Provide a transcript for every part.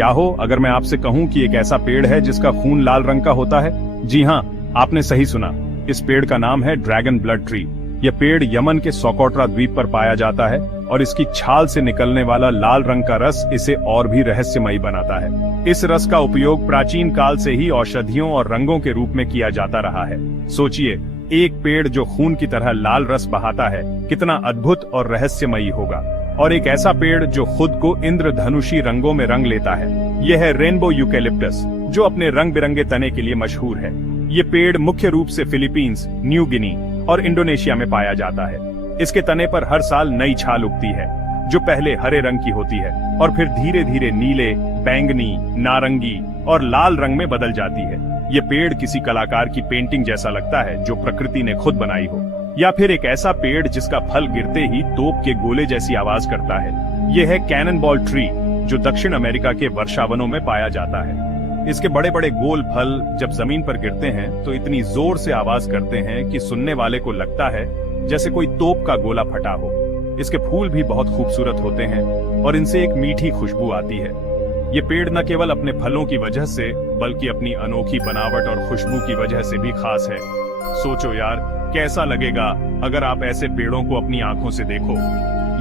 क्या हो अगर मैं आपसे कहूं कि एक ऐसा पेड़ है जिसका खून लाल रंग का होता है? जी हाँ, आपने सही सुना। इस पेड़ का नाम है ड्रैगन ब्लड ट्री। यह पेड़ यमन के सोकोट्रा द्वीप पर पाया जाता है और इसकी छाल से निकलने वाला लाल रंग का रस इसे और भी रहस्यमयी बनाता है। इस रस का उपयोग प्राचीन काल से ही औषधियों और रंगों के रूप में किया जाता रहा है। सोचिए, एक पेड़ जो खून की तरह लाल रस बहाता है, कितना अद्भुत और रहस्यमयी होगा। और एक ऐसा पेड़ जो खुद को इंद्रधनुषी रंगों में रंग लेता है, यह है रेनबो यूकेलिप्टस, जो अपने रंग बिरंगे तने के लिए मशहूर है। ये पेड़ मुख्य रूप से फिलीपींस, न्यू गिनी और इंडोनेशिया में पाया जाता है। इसके तने पर हर साल नई छाल उगती है, जो पहले हरे रंग की होती है और फिर धीरे धीरे नीले, बैंगनी, नारंगी और लाल रंग में बदल जाती है। ये पेड़ किसी कलाकार की पेंटिंग जैसा लगता है जो प्रकृति ने खुद बनाई हो, या फिर एक ऐसा पेड़ जिसका फल गिरते ही तोप के गोले जैसी आवाज करता है। यह है कैननबॉल ट्री, जो दक्षिण अमेरिका के वर्षावनों में पाया जाता है। इसके बड़े बड़े गोल फल जब जमीन पर गिरते हैं तो इतनी जोर से आवाज करते हैं कि सुनने वाले को लगता है जैसे कोई तोप का गोला फटा हो। इसके फूल भी बहुत खूबसूरत होते हैं और इनसे एक मीठी खुशबू आती है। ये पेड़ न केवल अपने फलों की वजह से बल्कि अपनी अनोखी बनावट और खुशबू की वजह से भी खास है। सोचो यार, कैसा लगेगा अगर आप ऐसे पेड़ों को अपनी आंखों से देखो।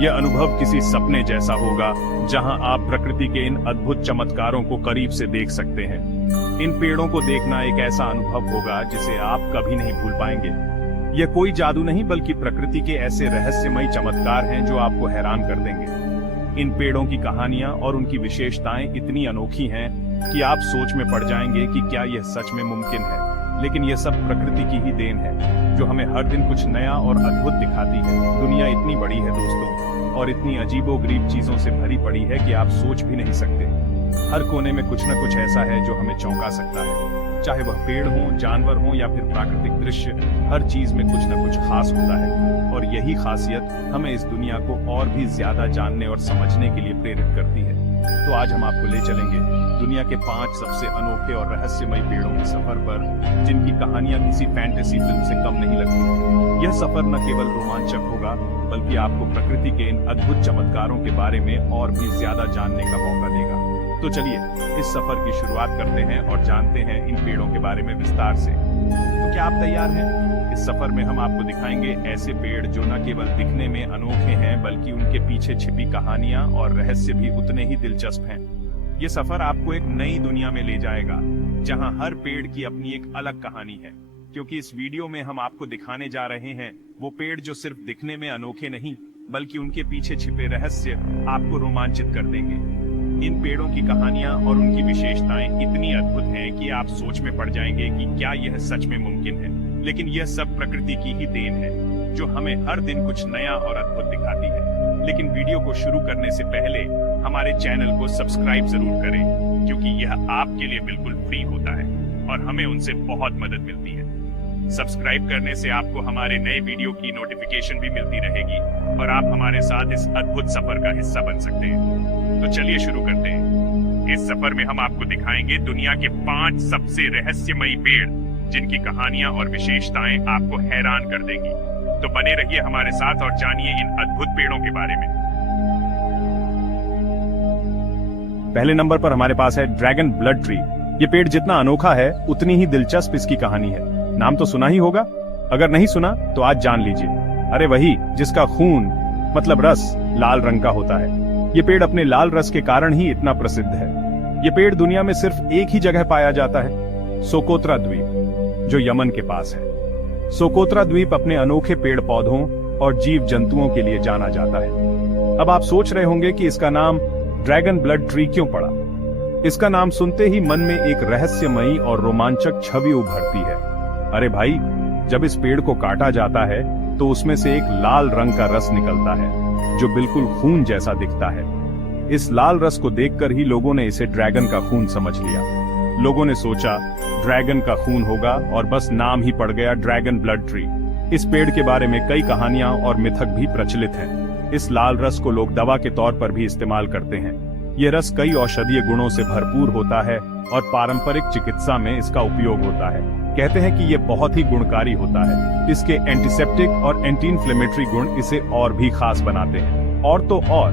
यह अनुभव किसी सपने जैसा होगा, जहां आप प्रकृति के इन अद्भुत चमत्कारों को करीब से देख सकते हैं। इन पेड़ों को देखना एक ऐसा अनुभव होगा जिसे आप कभी नहीं भूल पाएंगे। यह कोई जादू नहीं बल्कि प्रकृति के ऐसे रहस्यमयी चमत्कार हैं जो आपको हैरान कर देंगे। इन पेड़ों की कहानियां और उनकी विशेषताएं इतनी अनोखी हैं कि आप सोच में पड़ जाएंगे कि क्या यह सच में मुमकिन है। लेकिन यह सब प्रकृति की ही देन है, जो हमें हर दिन कुछ नया और अद्भुत दिखाती है। दुनिया इतनी बड़ी है दोस्तों, और इतनी अजीबोगरीब चीजों से भरी पड़ी है कि आप सोच भी नहीं सकते। हर कोने में कुछ न कुछ ऐसा है जो हमें चौंका सकता है। चाहे वह पेड़ हो, जानवर हो या फिर प्राकृतिक दृश्य, हर चीज में कुछ न कुछ खास होता है। और यही खासियत हमें इस दुनिया को और भी ज्यादा जानने और समझने के लिए प्रेरित करती है। तो आज हम आपको ले चलेंगे दुनिया के 5 सबसे अनोखे और रहस्यमयी पेड़ों के सफर पर, जिनकी कहानियां किसी फैंटेसी फिल्म से कम नहीं लगती। यह सफर न केवल रोमांचक होगा बल्कि आपको प्रकृति के इन अद्भुत चमत्कारों के बारे में और भी ज्यादा जानने का मौका देगा। तो चलिए इस सफर की शुरुआत करते हैं और जानते हैं इन पेड़ों के बारे में विस्तार से। तो क्या आप तैयार हैं? इस सफर में हम आपको दिखाएंगे ऐसे पेड़ जो न केवल दिखने में अनोखे हैं बल्कि उनके पीछे छिपी कहानियां और रहस्य भी उतने ही दिलचस्प हैं। ये सफर आपको एक नई दुनिया में ले जाएगा, जहां हर पेड़ की अपनी एक अलग कहानी है। क्योंकि इस वीडियो में हम आपको दिखाने जा रहे हैं वो पेड़ जो सिर्फ दिखने में अनोखे नहीं बल्कि उनके पीछे छिपे रहस्य आपको रोमांचित कर देंगे। इन पेड़ों की कहानियां और उनकी विशेषताएं इतनी अद्भुत हैं कि आप सोच में पड़ जाएंगे कि क्या यह सच में मुमकिन है। लेकिन यह सब प्रकृति की ही देन है, जो हमें हर दिन कुछ नया और अद्भुत दिखाती है। लेकिन वीडियो को शुरू करने से पहले हमारे चैनल को सब्सक्राइब जरूर करें, क्योंकि यह आपके लिए बिल्कुल फ्री होता है और हमें उनसे बहुत मदद मिलती है। सब्सक्राइब करने से आपको हमारे नए वीडियो की नोटिफिकेशन भी मिलती रहेगी और आप हमारे साथ इस अद्भुत सफर का हिस्सा बन सकते हैं। तो चलिए शुरू करते हैं। इस सफर में हम आपको दिखाएंगे दुनिया के 5 सबसे रहस्यमयी पेड़, जिनकी कहानियां और विशेषताएं आपको हैरान कर देंगी। तो बने रहिए हमारे साथ और जानिए इन अद्भुत पेड़ों के बारे में। पहले नंबर पर हमारे पास है ड्रैगन ब्लड ट्री। ये पेड़ जितना अनोखा है उतनी ही दिलचस्प इसकी कहानी है। नाम तो सुना ही होगा, अगर नहीं सुना तो आज जान लीजिए। अरे वही जिसका खून मतलब रस लाल रंग का होता है। ये पेड़ अपने लाल रस के कारण ही इतना प्रसिद्ध है। ये पेड़ दुनिया में सिर्फ एक ही जगह पाया जाता है, सोकोत्रा द्वीप, जो यमन के पास है। सोकोत्रा द्वीप अपने अनोखे पेड़ पौधों और जीव जंतुओं के लिए जाना जाता है। अब आप सोच रहे होंगे कि इसका नाम ड्रैगन ब्लड ट्री क्यों पड़ा। इसका नाम सुनते ही मन में एक रहस्यमयी और रोमांचक छवि उभरती है। अरे भाई, जब इस पेड़ को काटा जाता है तो उसमें से एक लाल रंग का रस निकलता है जो बिल्कुल खून जैसा दिखता है। इस लाल रस को देखकर ही लोगों ने इसे ड्रैगन का खून समझ लिया। लोगों ने सोचा ड्रैगन का खून होगा और बस नाम ही पड़ गया ड्रैगन ब्लड ट्री। इस पेड़ के बारे में कई कहानियां और मिथक भी प्रचलित हैं। इस लाल रस को लोग दवा के तौर पर भी इस्तेमाल करते हैं। ये रस कई औषधीय गुणों से भरपूर होता है और पारंपरिक चिकित्सा में इसका उपयोग होता है। कहते हैं कि ये बहुत ही गुणकारी होता है। इसके एंटीसेप्टिक और एंटी इन्फ्लेमेटरी गुण इसे और भी खास बनाते हैं। और तो और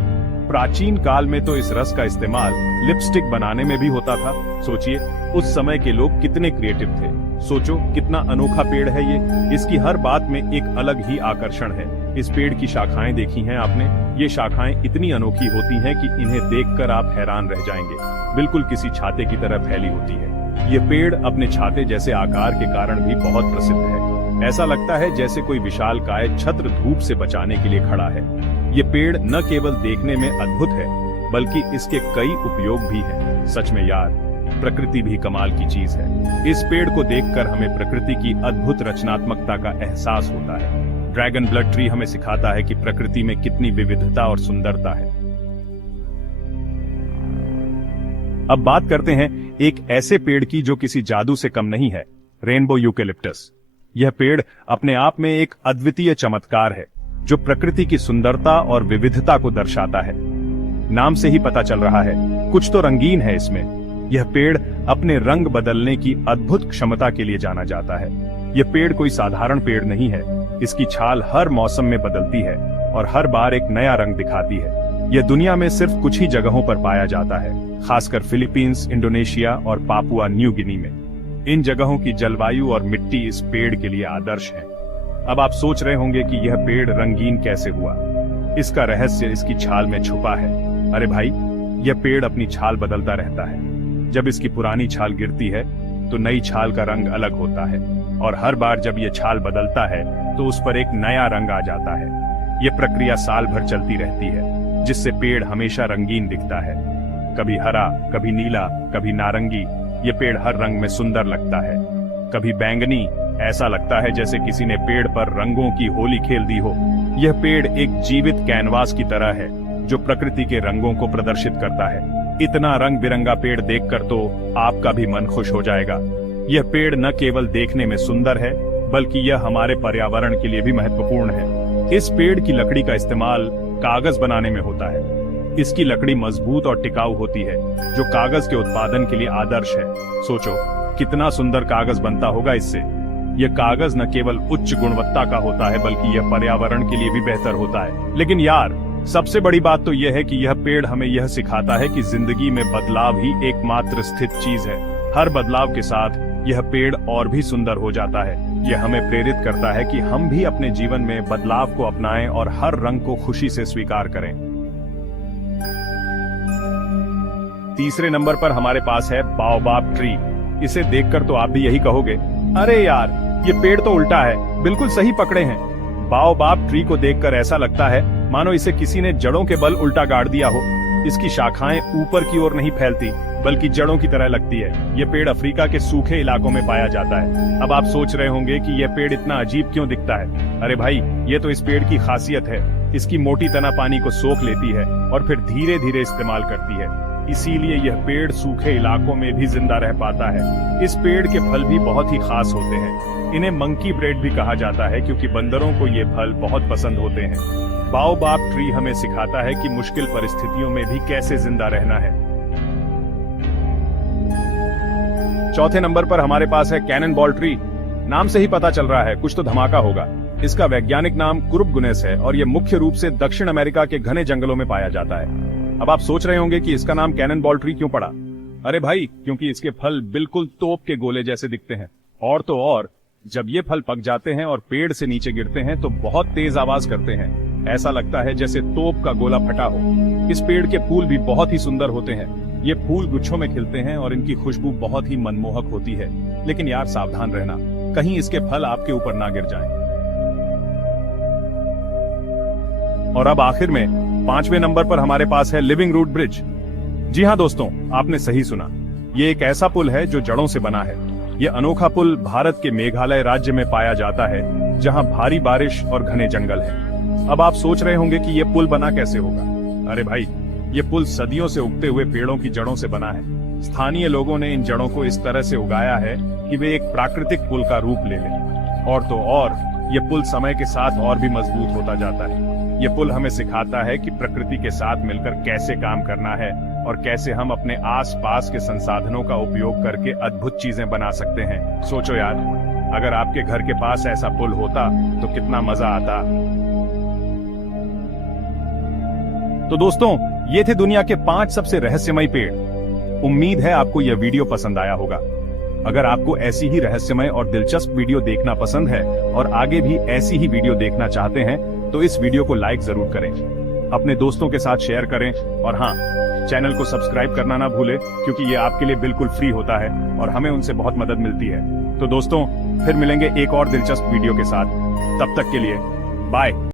प्राचीन काल में तो इस रस का इस्तेमाल लिपस्टिक बनाने में भी होता था। सोचिए उस समय के लोग कितने क्रिएटिव थे। सोचो कितना अनोखा पेड़ है ये। इसकी हर बात में एक अलग ही आकर्षण है। इस पेड़ की शाखाएं देखी हैं आपने? ये शाखाएं इतनी अनोखी होती हैं कि इन्हें देखकर आप हैरान रह जाएंगे। बिल्कुल किसी छाते की तरह फैली होती है। ये पेड़ अपने छाते जैसे आकार के कारण भी बहुत प्रसिद्ध है। ऐसा लगता है जैसे कोई विशालकाय छत्र धूप से बचाने के लिए खड़ा है। ये पेड़ न केवल देखने में अद्भुत है, बल्कि इसके कई उपयोग भी हैं। सच में यार, प्रकृति भी कमाल की चीज है। इस पेड़ को देखकर हमें प्रकृति की अद्भुत रचनात्मकता का एहसास होता है। ड्रैगन ब्लड ट्री हमें सिखाता है कि प्रकृति में कितनी विविधता और सुंदरता है। अब बात करते हैं एक ऐसे पेड़ की जो किसी जादू से कम नहीं है, रेनबो यूकेलिप्टस। यह पेड़ अपने आप में एक अद्वितीय चमत्कार है, जो प्रकृति की सुंदरता और विविधता को दर्शाता है। नाम से ही पता चल रहा है, कुछ तो रंगीन है इसमें। यह पेड़ अपने रंग बदलने की अद्भुत क्षमता के लिए जाना जाता है। यह पेड़ कोई साधारण पेड़ नहीं है। इसकी छाल हर मौसम में बदलती है और हर बार एक नया रंग दिखाती है। यह दुनिया में सिर्फ कुछ ही जगहों पर पाया जाता है, खासकर फिलीपींस, इंडोनेशिया और पापुआ न्यू गिनी में। इन जगहों की जलवायु और मिट्टी इस पेड़ के लिए आदर्श है। अब आप सोच रहे होंगे कि यह पेड़ रंगीन कैसे हुआ। इसका रहस्य इसकी छाल में छुपा है। अरे भाई, यह पेड़ अपनी छाल बदलता रहता है। जब इसकी पुरानी छाल गिरती है तो नई छाल का रंग अलग होता है, और हर बार जब यह छाल बदलता है तो उस पर एक नया रंग आ जाता है। यह प्रक्रिया साल भर चलती रहती है, जिससे पेड़ हमेशा रंगीन दिखता है। कभी हरा, कभी नीला, कभी नारंगी। ये पेड़ हर रंग में सुंदर लगता है। कभी बैंगनी, ऐसा लगता है जैसे किसी ने पेड़ पर रंगों की होली खेल दी हो। यह पेड़ एक जीवित कैनवास की तरह है, जो प्रकृति के रंगों को प्रदर्शित करता है। इतना रंग बिरंगा पेड़ देखकर तो आपका भी मन खुश हो जाएगा। यह पेड़ न केवल देखने में सुंदर है, बल्कि यह हमारे पर्यावरण के लिए भी महत्वपूर्ण है। इस पेड़ की लकड़ी का इस्तेमाल कागज बनाने में होता है। इसकी लकड़ी मजबूत और टिकाऊ होती है, जो कागज के उत्पादन के लिए आदर्श है। सोचो कितना सुंदर कागज बनता होगा इससे। यह कागज न केवल उच्च गुणवत्ता का होता है, बल्कि यह पर्यावरण के लिए भी बेहतर होता है। लेकिन यार, सबसे बड़ी बात तो यह है कि यह पेड़ हमें यह सिखाता है कि जिंदगी में बदलाव ही एकमात्र स्थित चीज है। हर बदलाव के साथ यह पेड़ और भी सुंदर हो जाता है। यह हमें प्रेरित करता है कि हम भी अपने जीवन में बदलाव को अपनाएं और हर रंग को खुशी से स्वीकार करें। तीसरे नंबर पर हमारे पास है बाओबाब ट्री। इसे देखकर तो आप भी यही कहोगे, अरे यार, ये पेड़ तो उल्टा है। बिल्कुल सही पकड़े हैं। बाओबाब ट्री को देखकर ऐसा लगता है मानो इसे किसी ने जड़ों के बल उल्टा गाड़ दिया हो। इसकी शाखाएं ऊपर की ओर नहीं फैलती, बल्कि जड़ों की तरह लगती है। यह पेड़ अफ्रीका के सूखे इलाकों में पाया जाता है। अब आप सोच रहे होंगे कि यह पेड़ इतना अजीब क्यों दिखता है। अरे भाई, ये तो इस पेड़ की खासियत है। इसकी मोटी तना पानी को सोख लेती है और फिर धीरे धीरे इस्तेमाल करती है। इसीलिए यह पेड़ सूखे इलाकों में भी जिंदा रह पाता है। इस पेड़ के फल भी बहुत ही खास होते हैं। इन्हें मंकी ब्रेड भी कहा जाता है, क्योंकि बंदरों को ये फल बहुत पसंद होते हैं। बाओबाब ट्री हमें सिखाता है कि मुश्किल परिस्थितियों में भी कैसे जिंदा रहना है। चौथे नंबर पर हमारे पास है कैनन बॉल ट्री। नाम से ही पता चल रहा है कुछ तो धमाका होगा। इसका वैज्ञानिक नाम कुरुबगुनेस है और यह मुख्य रूप से दक्षिण अमेरिका के घने जंगलों में पाया जाता है। अब आप सोच रहे होंगे कि इसका नाम कैनन बॉल ट्री क्यों पड़ा। अरे भाई, क्योंकि इसके फल बिल्कुल तोप के गोले जैसे दिखते हैं। और तो और, जब ये फल पक जाते हैं और पेड़ से नीचे गिरते हैं तो बहुत तेज आवाज करते हैं। ऐसा लगता है जैसे तोप का गोला फटा हो। इस पेड़ के फूल भी बहुत ही सुंदर होते हैं। ये फूल गुच्छों में खिलते हैं और इनकी खुशबू बहुत ही मनमोहक होती है। लेकिन यार, सावधान रहना, कहीं इसके फल आपके ऊपर ना गिर जाएं। और अब आखिर में पांचवें नंबर पर हमारे पास है लिविंग रूट ब्रिज। जी हाँ दोस्तों, आपने सही सुना। ये एक ऐसा पुल है जो जड़ों से बना है। यह अनोखा पुल भारत के मेघालय राज्य में पाया जाता है, जहाँ भारी बारिश और घने जंगल है। अब आप सोच रहे होंगे कि यह पुल बना कैसे होगा। अरे भाई, ये पुल सदियों से उगते हुए पेड़ों की जड़ों से बना है। स्थानीय लोगों ने इन जड़ों को इस तरह से उगाया है कि वे एक प्राकृतिक पुल का रूप ले लें। और तो और, यह पुल समय के साथ और भी मजबूत होता जाता है। यह पुल हमें सिखाता है कि प्रकृति के साथ मिलकर कैसे काम करना है और कैसे हम अपने आसपास के संसाधनों का उपयोग करके अद्भुत चीजें बना सकते हैं। सोचो यार, अगर आपके घर के पास ऐसा पुल होता तो कितना मजा आता। तो दोस्तों, ये थे दुनिया के 5 सबसे रहस्यमयी पेड़। उम्मीद है आपको यह वीडियो पसंद आया होगा। अगर आपको ऐसी ही रहस्यमय और दिलचस्प वीडियो देखना पसंद है और आगे भी ऐसी ही वीडियो देखना चाहते हैं तो इस वीडियो को लाइक जरूर करें, अपने दोस्तों के साथ शेयर करें और हाँ, चैनल को सब्सक्राइब करना ना भूलें क्योंकि ये आपके लिए बिल्कुल फ्री होता है और हमें उनसे बहुत मदद मिलती है। तो दोस्तों, फिर मिलेंगे एक और दिलचस्प वीडियो के साथ। तब तक के लिए बाय।